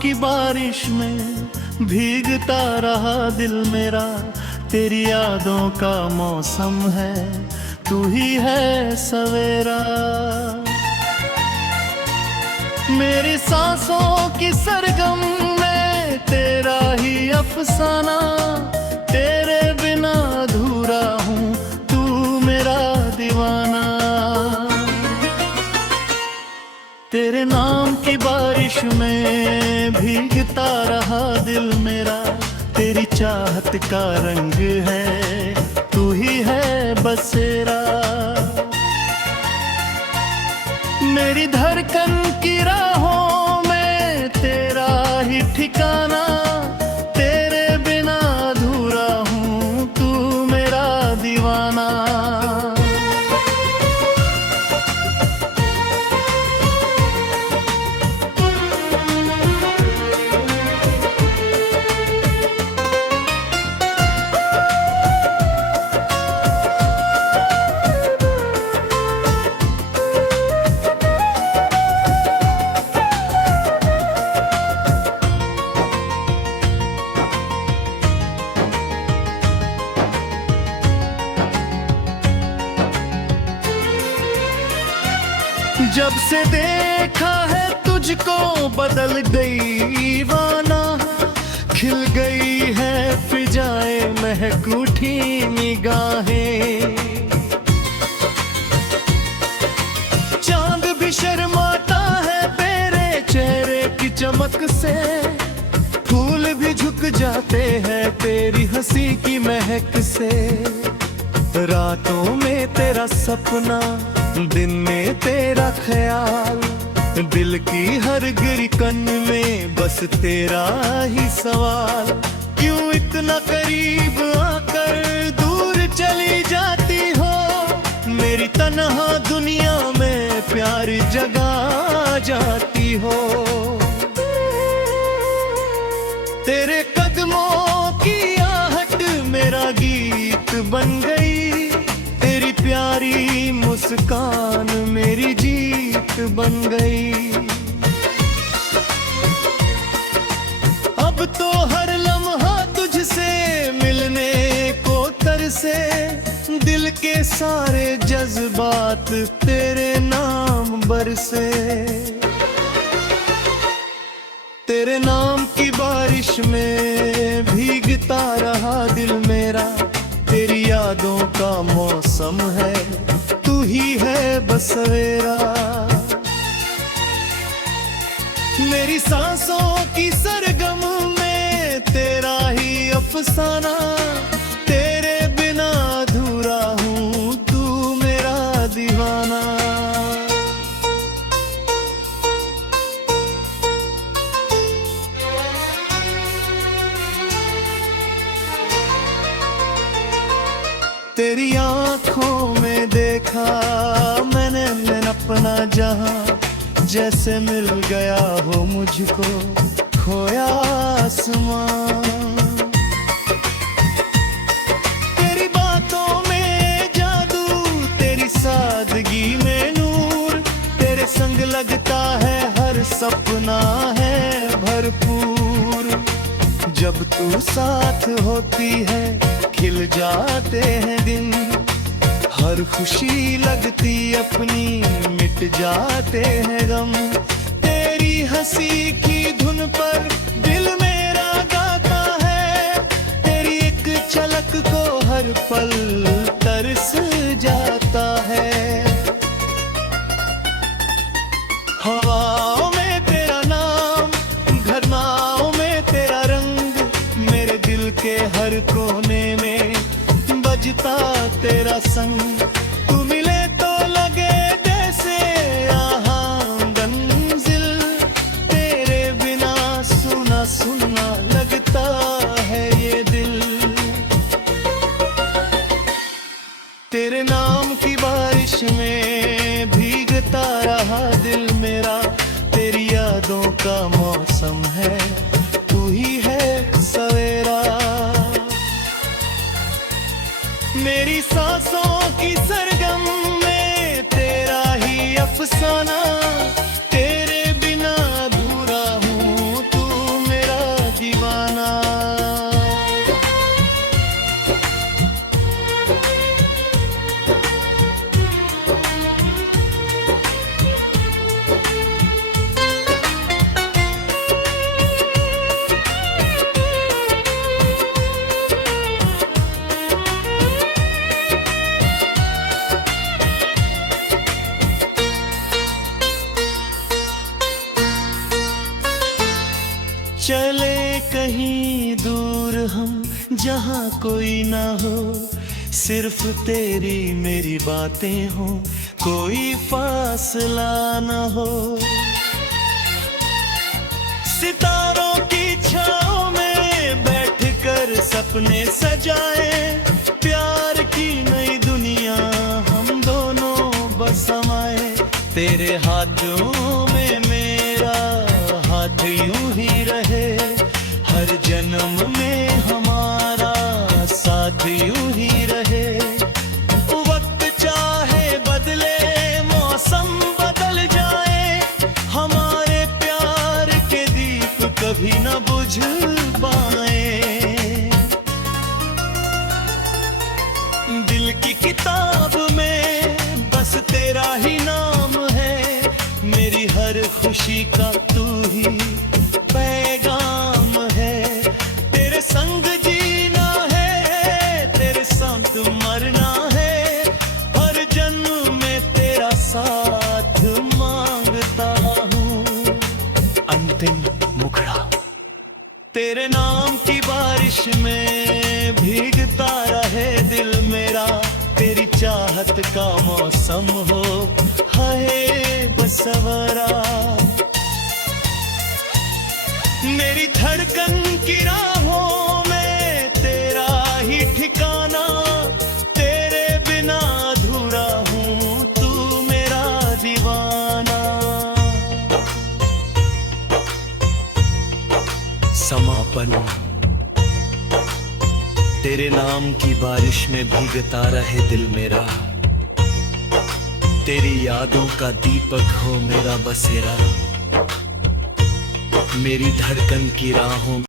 की बारिश में भीगता रहा दिल मेरा, तेरी यादों का मौसम है, तू ही है सवेरा। मेरी सांसों की सरगम में तेरा ही अफसाना, तेरे बिना अधूरा हूँ, तू मेरा दीवाना। तेरे नाम की बारिश में भीगता रहा दिल मेरा, तेरी चाहत का रंग है, तू ही है बसेरा। मेरी धड़कन की राहों में तेरा ही ठिकाना, तेरे बिना अधूरा हूँ, तू मेरा दीवाना। जब से देखा है तुझको बदल गई वाना, खिल गई है फिजाए महक उठी निगाहें। चांद भी शर्माता है तेरे चेहरे की चमक से, फूल भी झुक जाते हैं तेरी हंसी की महक से। रातों में तेरा सपना, दिन में तेरा ख्याल, दिल की हर गिरकन में बस तेरा ही सवाल। क्यों इतना करीब आकर दूर चली जाती हो, मेरी तन्हा दुनिया में प्यार जगा जाती हो। तेरे कदमों की आहट मेरा गीत बन गई, तेरी प्यारी मुस्कान मेरी जीत बन गई। अब तो हर लम्हा तुझसे मिलने को तरसे, दिल के सारे जज्बात तेरे नाम बरसे। तेरे नाम की बारिश में भीगता रहा दिल मेरा, तेरी यादों का मौसम है, तू ही है बसेरा। मेरी सांसों की सरगम में तेरा ही अफसाना, तेरे बिना अधूरा हूँ, तू मेरा दीवाना। तेरी आँखों में देखा मैंने अपना जहां, जैसे मिल गया हो मुझको खोया आसमां। तेरी बातों में जादू, तेरी सादगी में नूर, तेरे संग लगता है हर सपना है भरपूर। जब तू साथ होती है खिल जाते हैं दिन, हर खुशी लगती अपनी मिट जाते हैं गम। तेरी हंसी की धुन पर दिल मेरा गाता है, तेरी एक झलक को हर पल तरस जाता है। हवाओं में तेरा नाम, घरनाओं में तेरा रंग, मेरे दिल के हर कोने में बजता तेरा संग। तू मिले तो लगे जैसे यहाँ मंजिल, तेरे बिना सुना सुना लगता है ये दिल। तेरे नाम की बारिश में भीगता रहा दिल मेरा, तेरी यादों का मौसम है, तू ही है सवेरा। मेरी सांसों की सरगम में तेरा ही अफसाना, तेरे बिना अधूरा हूँ, तू कहीं दूर हम, जहाँ कोई ना हो, सिर्फ तेरी मेरी बातें हो, कोई फासला ना हो। सितारों की छाँव में बैठकर सपने सजाए, प्यार की नई दुनिया हम दोनों बस समाए। तेरे हाथों में मेरा हाथ यूं ही रहे, हर जन्म में हमारा साथ यूं ही रहे। वक्त चाहे बदले, मौसम बदल जाए, हमारे प्यार के दीप कभी न बुझ पाए। दिल की किताब में बस तेरा ही नाम है, मेरी हर खुशी का तू ही पैगाम है। तेरे संग जीना है, तेरे संग मरना है, हर जन्म में तेरा साथ मांगता हूँ। अंतिम मुखड़ा। तेरे नाम की बारिश में भीगता रहे दिल मेरा, तेरी चाहत का मौसम हो हाय बसवरा। मेरी धड़कन की राहों में तेरा ही ठिकाना, तेरे बिना अधूरा हूँ, तू मेरा दीवाना। समापन। तेरे नाम की बारिश में भीगता रहे दिल मेरा, तेरी यादों का दीपक हो मेरा बसेरा। मेरी धड़कन की राहों